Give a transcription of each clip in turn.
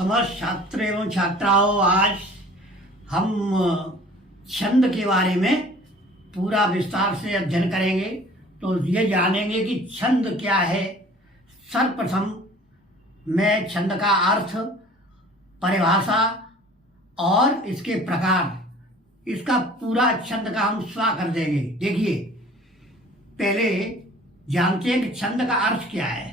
समस्त छात्र एवं छात्राओं, आज हम छंद के बारे में पूरा विस्तार से अध्ययन करेंगे। तो ये जानेंगे कि छंद क्या है। सर्वप्रथम मैं छंद का अर्थ, परिभाषा और इसके प्रकार, इसका पूरा छंद का हम स्वा कर देंगे। देखिए, पहले जानते हैं कि छंद का अर्थ क्या है।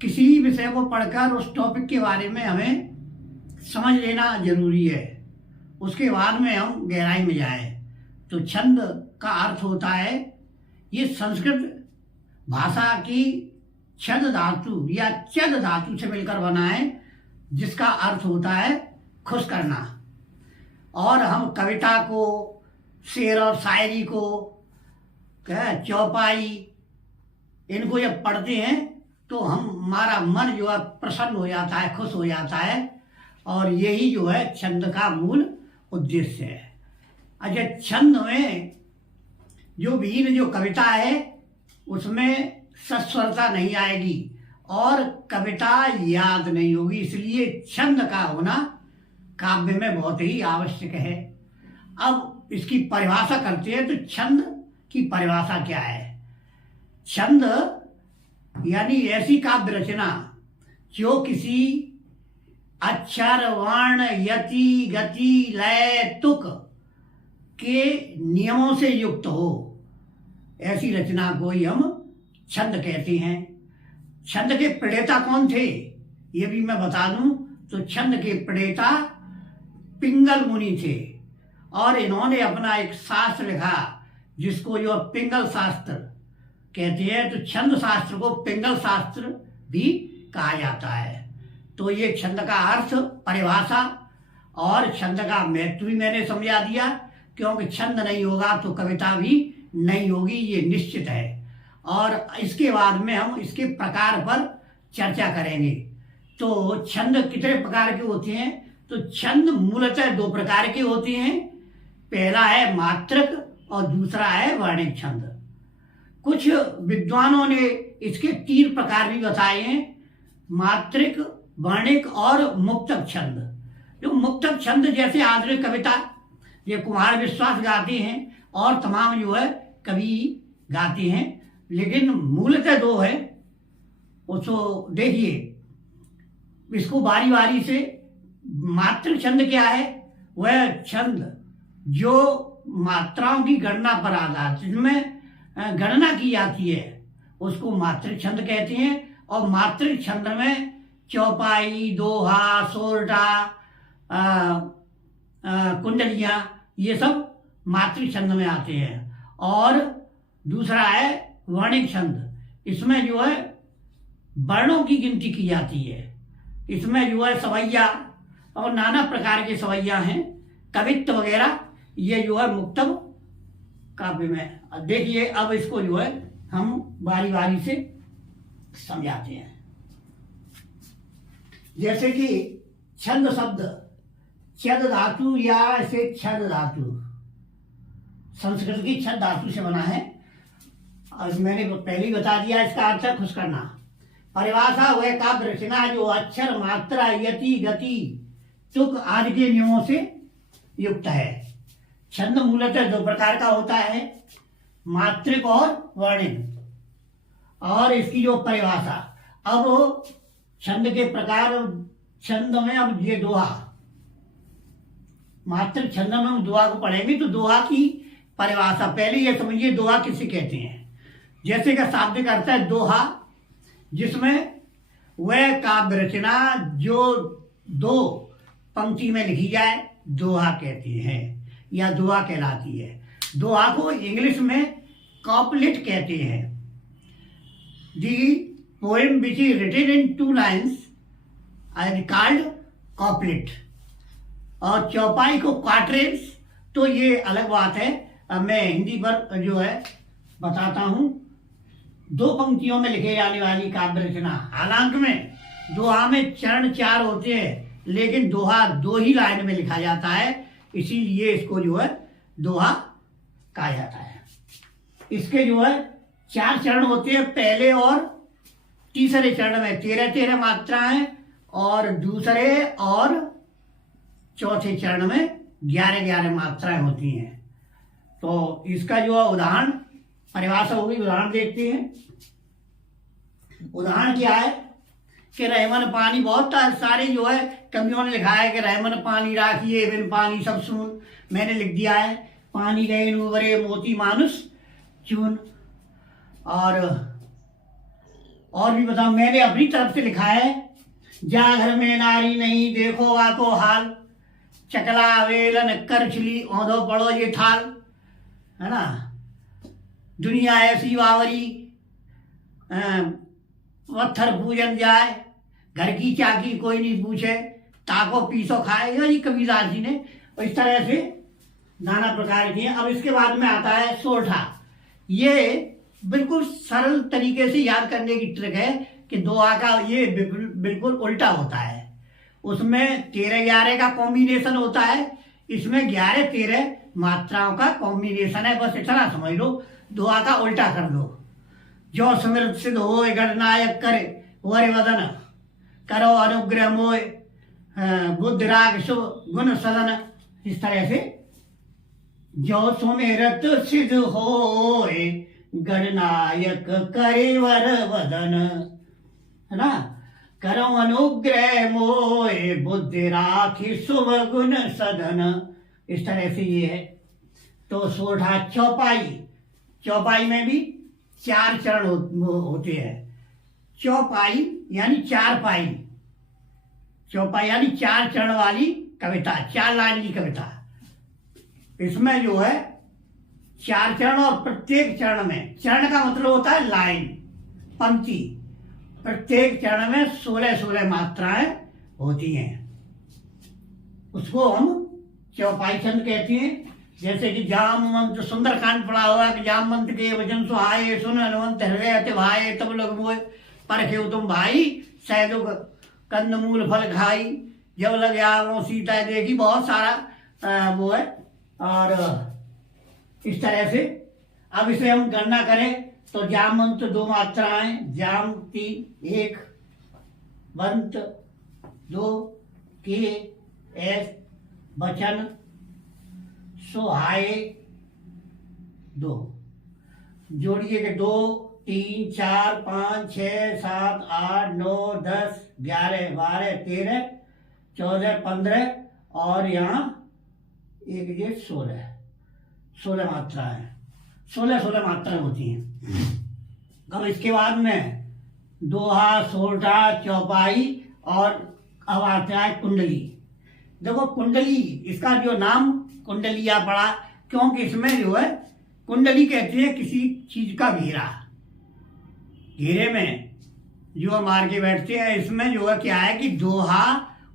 किसी विषय को पढ़कर उस टॉपिक के बारे में हमें समझ लेना जरूरी है, उसके बाद में हम गहराई में जाएं। तो छंद का अर्थ होता है, ये संस्कृत भाषा की छंद धातु या चद धातु से मिलकर बना है, जिसका अर्थ होता है खुश करना। और हम कविता को, शेर और शायरी को, चौपाई, इनको जब पढ़ते हैं तो हमारा मन जो है प्रसन्न हो जाता है, खुश हो जाता है। और यही जो है छंद का मूल उद्देश्य है। अच्छा, छंद में जो विहीन जो कविता है उसमें सस्वरता नहीं आएगी और कविता याद नहीं होगी, इसलिए छंद का होना काव्य में बहुत ही आवश्यक है। अब इसकी परिभाषा करते हैं। तो छंद की परिभाषा क्या है? छंद यानी ऐसी काव्य रचना जो किसी अक्षर, वर्ण, यति, गति, लय, तुक के नियमों से युक्त हो, ऐसी रचना को ही हम छंद कहते हैं। छंद के प्रणेता कौन थे ये भी मैं बता दूं। तो छंद के प्रणेता पिंगल मुनि थे और इन्होंने अपना एक शास्त्र लिखा जिसको जो पिंगल शास्त्र कहते हैं। तो छंद शास्त्र को पिंगल शास्त्र भी कहा जाता है। तो ये छंद का अर्थ, परिभाषा और छंद का महत्व भी मैंने समझा दिया, क्योंकि छंद नहीं होगा तो कविता भी नहीं होगी, ये निश्चित है। और इसके बाद में हम इसके प्रकार पर चर्चा करेंगे। तो छंद कितने प्रकार के होते हैं? तो छंद मूलतः दो प्रकार के होते हैं। पहला है मात्रक और दूसरा है वर्णिक छंद। कुछ विद्वानों ने इसके 3 प्रकार भी बताए हैं, मात्रिक, वर्णिक और मुक्तक छंद। जो मुक्तक छंद जैसे आधुनिक कविता, ये कुमार विश्वास गाते हैं और तमाम जो है कवि गाते हैं, लेकिन मूलतः 2 है। उसको देखिए, इसको बारी बारी से। मात्रिक छंद क्या है? वह छंद जो मात्राओं की गणना पर आधारित, जिसमें गणना की जाती है, उसको मात्रिक छंद कहते हैं। और मात्रिक छंद में चौपाई, दोहा, सोरठा, कुंडलियां, ये सब मात्रिक छंद में आते हैं। और दूसरा है वर्णिक छंद। इसमें जो है वर्णों की गिनती की जाती है। इसमें जो है सवैया और नाना प्रकार के सवैया हैं, कवित्व वगैरह, ये जो है मुक्तक काव्य में। देखिए, अब इसको जो है हम बारी बारी से समझाते हैं। जैसे कि छंद शब्द छद धातु या ऐसे छद धातु संस्कृत की छद धातु से बना है। और मैंने पहले ही बता दिया, इसका अर्थ है खुश करना। परिभाषा वह काव्य रचना जो अक्षर, मात्रा, यति, गति, तुक आदि के नियमों से युक्त है। छंद मूलतः 2 प्रकार का होता है, मात्रिक और वर्णिक। और इसकी जो परिभाषा, अब छंद के प्रकार, छंद में अब ये दोहा, मात्रिक छंद में हम दोहा को पढ़ेंगे। तो दोहा की परिभाषा पहले ये समझिए, दोहा किसे कहते हैं। जैसे कि शाब्दिक अर्थ है दोहा, जिसमें वह काव्य रचना जो 2 पंक्ति में लिखी जाए, दोहा कहते हैं या दोहा कहलाती है। दोहा को इंग्लिश में कॉपलेट कहते हैं। The poem which is written in 2 lines are called couplet. और चौपाई को क्वाट्रेंस। तो ये अलग बात है, अब मैं हिंदी पर जो है बताता हूँ। 2 पंक्तियों में लिखे जाने वाली काव्य रचना। हालांकि में दोहा में चरण 4 होते हैं, लेकिन दोहा 2 ही लाइन में लिखा जाता है, इसीलिए इसको जो है दोहा कहा जाता है। इसके जो है 4 चरण होते हैं। पहले और तीसरे चरण में 13-13 मात्राएं और दूसरे और चौथे चरण में 11-11 मात्राएं होती हैं। तो इसका जो उदाहरण परिभाषा होगी, उदाहरण देखते हैं। उदाहरण क्या है कि रहमन पानी, बहुत सारे जो है कवियों ने लिखा है कि रहमन पानी राखिए बिन पानी सब सून। मैंने लिख दिया है पानी गए उबरे मोती मानुष चून। और भी बताओ, मैंने अपनी तरफ से लिखा है जा घर में नारी नहीं देखो वाको हाल, चकला वेलन करछली औंधो पड़ो ये थाल, है ना। दुनिया ऐसी वावरी पत्थर पूजन जाए, घर की चाकी कोई नहीं पूछे, ताको पीसो खाए। ये कबीरदास जी ने इस तरह से नाना प्रकार की। अब इसके बाद में आता है सोरठा। ये बिल्कुल सरल तरीके से याद करने की ट्रिक है कि दोहा का ये बिल्कुल उल्टा होता है। उसमें 13-11 का कॉम्बिनेशन होता है, इसमें 11-13 मात्राओं का कॉम्बिनेशन है। बस इतना समझ लो, दोहा का उल्टा कर दो। जो समृद्ध सिद्ध हो गणनायक करे वर वदन, करो अनुग्रह मोय बुद्ध राग शुभ गुण सदन। इस तरह से जो सुमिरत सिद्ध हो गणनायक करे वर वदन, है ना, करो अनुग्रह मोय बुद्धि राखी शुभ गुण सदन। इस तरह से ये है। तो सोरठा चौपाई। चौपाई में भी 4 चरण होते हैं। चौपाई यानी 4 पाई। चौपाई यानी 4 चरण वाली कविता, 4 लाइन की कविता। इसमें जो है 4 चरण और प्रत्येक चरण में, चरण का मतलब होता है लाइन, पंक्ति। प्रत्येक चरण में 16-16 मात्राएं होती हैं। उसको हम चौपाई छंद कहते हैं। जैसे कि जामवंत सुंदरकांड पढ़ा हुआ कि जामवंत के वचन सुहाए, सुन हनुमंत हृदय अति भाए, तब लग मोय परखे तुम भाई, सहदुख कंद मूल फल खाई, जब लग आवो सीता देखी। बहुत सारा वो है। और इस तरह से अब इसे हम गणना करें तो जामवंत 2 मात्राएं, जाम 3, 1, वंत 2, के एस वचन सुहाए 2। जोड़िए के 2, 3, 4, 5, 6, 7, 8, 9, 10, 11, 12, 13, 14, 15 और यहाँ 1 ये 16 मात्राएं, 16 मात्राएं होती हैं। अब इसके बाद में दोहा, सोरठा, चौपाई और अब आता है कुंडली। देखो कुंडली, इसका जो नाम कुंडलिया पड़ा क्योंकि इसमें जो है कुंडली कहते हैं किसी चीज का घेरा। घेरे में जो मार के बैठते हैं। इसमें जो है क्या है कि दोहा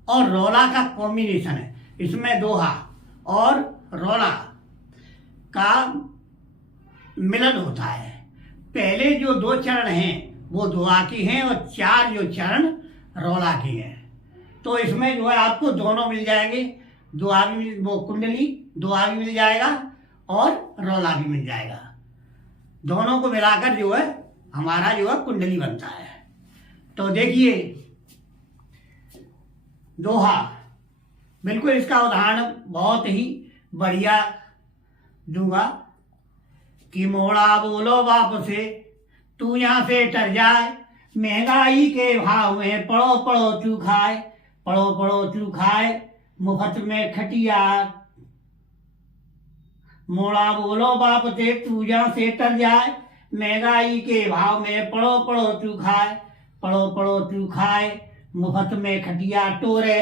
और रोला का कॉम्बिनेशन है। इसमें दोहा और रोला का मिलन होता है। पहले जो 2 चरण हैं वो दोहा के हैं और 4 जो चरण रोला के हैं। तो इसमें जो है आपको दोनों मिल जाएंगे। दोहा भी, वो कुंडली दोहा भी मिल जाएगा और रोला भी मिल जाएगा। दोनों को मिलाकर जो है हमारा जो है कुंडली बनता है। तो देखिए दोहा, बिल्कुल इसका उदाहरण बहुत ही बढ़िया दूंगा कि मोड़ा बोलो बाप से तू यहाँ से टर जाए, महंगाई के भाव में पड़ो पड़ो तू खाए, पड़ो पड़ो तू खाए मुफ्त में खटिया। मोड़ा बोलो बाप से तू यहाँ से टर जाए, महंगाई के भाव में पड़ो पड़ो तू खाए, पड़ो पड़ो तू खाए मुफ्त में खटिया टोरे,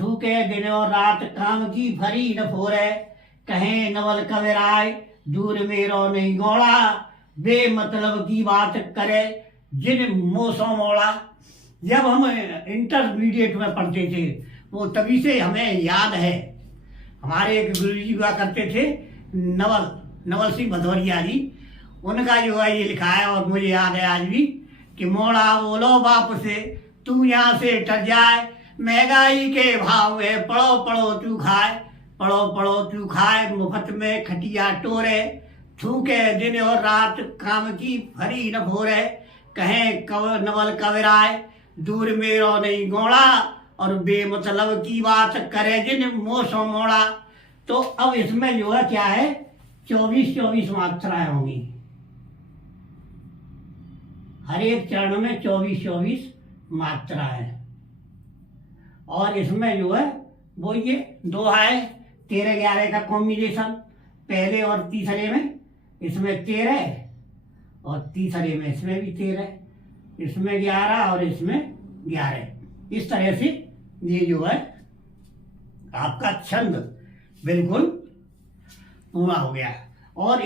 थूके दिन और रात काम की भरी न फोरे, कहें नवल कविराय दूर मेरो नहीं गौड़ा, बेमतलब की बात करे जिन मोसों मोड़ा। जब हम इंटरमीडिएट में पढ़ते थे वो तभी से हमें याद है। हमारे एक गुरु जी हुआ करते थे नवल सिंह भदौरिया जी, उनका जो है ये लिखा है और मुझे याद है आज भी कि मोड़ा बोलो बाप से तू यहाँ से टर जाए, महंगाई के भाव में पड़ो पड़ो तू खाए, पड़ो पड़ो तू खाए मुफ्त में खटिया टोरे, थूके दिन और रात काम की भरी न भोरे, कहें नवल कविराय दूर मेरो नहीं गौड़ा, और बेमतलब की बात करे जिन मोह सो मोड़ा। तो अब इसमें जो है क्या है, 24 मात्राएं होंगी, हर एक चरण में 24 मात्रा है। और इसमें जो है वो ये दोहा है 13-11 का कॉम्बिनेशन, पहले और तीसरे में इसमें 13 और तीसरे में इसमें भी 13, इसमें 11 और इसमें 11। इस तरह से ये जो है आपका छंद बिल्कुल पूरा हो गया। और